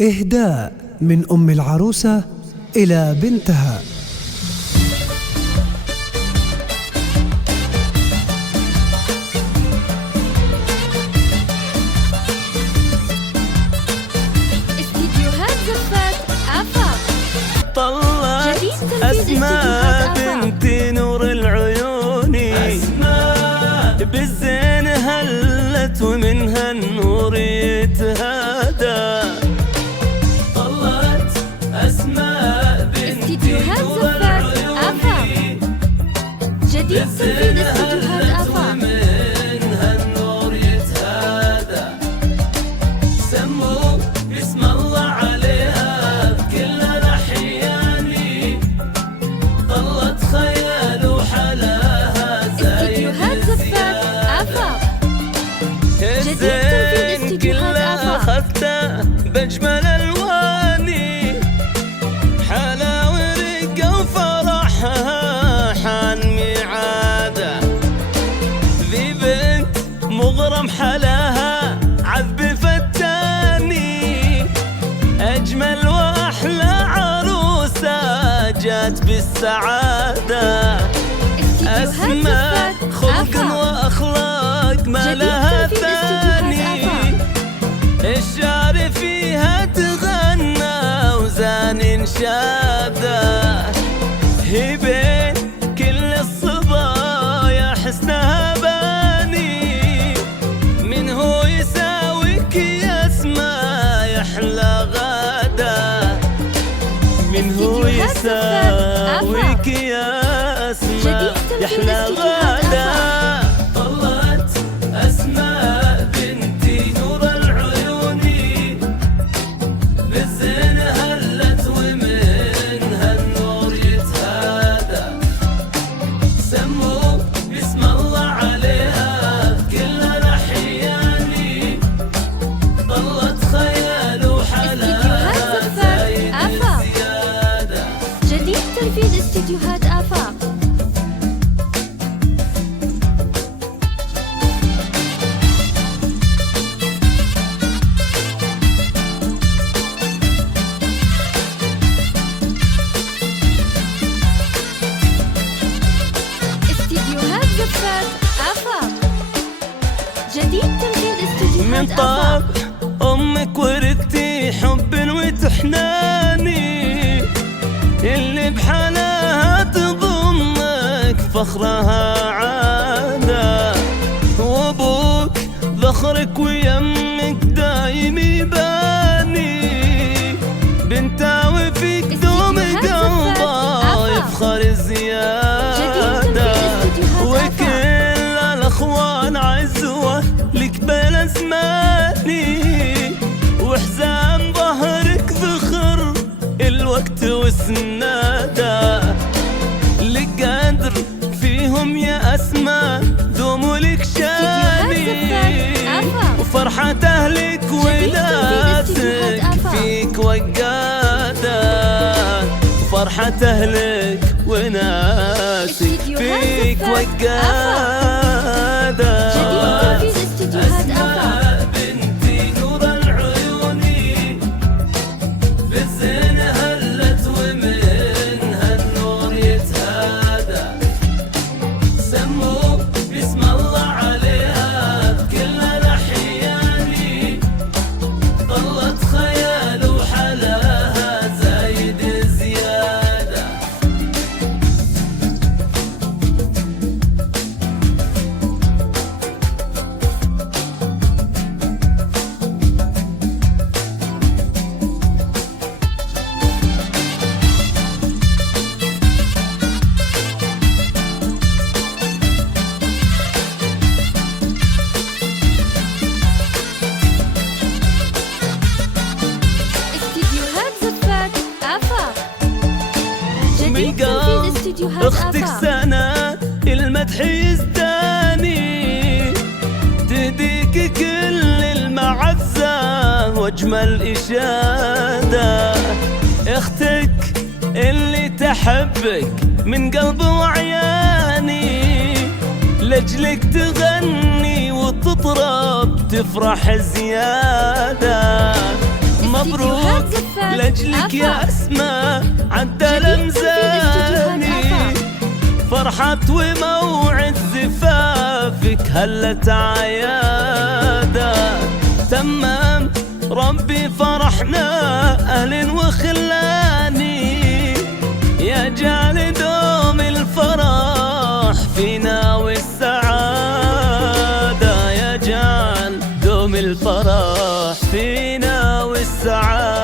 إهداء من أم العروسة إلى بنتها. استديوهات زفات آفاق. طلعت أسماء بنت نور العيون، أسماء بالزين هلت ومنها النور يتهادى. طلعت أسماء بنت نور العيون، جديد تنفيذ استديوهات آفاق. ومنها النور يتهادى. سموا بسم الله عليها بكل الأحيان، ظلت خيال وحلاها زايد الزيادة. الزين كله أخذته بأجمل ألواني، حلا ورقة وفرحها حان ميعاده. ذي بنت مغرم حلاها عذب فتاني، أجمل وأحلى عروسة جات بالسعادة. أسماء خلق وأخلاق ما لها ثاني، الشعر فيها تغنى وزان انشاده. هي بين كل الصبايا حسنها باني، من هو يساويك يا اسماء يحلى غدا، من هو يساويك يا اسماء يحلى غدا. طلعت أسماء بنتي نور العيون، بالزين هلت ومنها النور يتهادى. سموا بسم الله عليها بكل الأحيان، ظلت خيال وحلاها زايد الزيادة. جديد تنفيذ استديوهات آفاق. استديوهات زفات آفاق. جديد تنفيذ من استديوهات آفاق. طبع أمك ورثتي حب وتحناني، اللي بحالها تضمك فخرها عادة. وابوك ذخرك ويمك دايم يباني، بنتاوي فيك دوم قلبه يفخر زيادة. وكل الأخوان عزوة لك بلا زماني، وحزام ظهرك ذخر الوقت والسنادة. لك قدر فيهم يا أسماء دوم لك شاني، وفرحة أهلك وناسك فيك وقادة. فرحة أهلك وناسك فيك وقادة. أسماء بنتي نور العيون، بالزين هلت ومنها النور يتهادى. سموا بسم الله عليها بكل الأحيان، ظلت خيال وحلاها زايد الزيادة. استديوهات زفات آفاق. جديد من تنفيذ قلب استديوهات اختك آفاق. سنة المدح يزداني، تهديك كل المعزة واجمل إشادة. اختك اللي تحبك من قلب وعياني، لأجلك تغني وتطرب تفرح زيادة. مبروك لأجلك يا أسماء عدى لمزاني، فرحة وموعد زفافك هلت عيادة، تمام ربي فرحنا أهل وخلاني، يا جعل دوم الفرح فينا والسعادة، يا جعل دوم الفرح فينا والسعادة.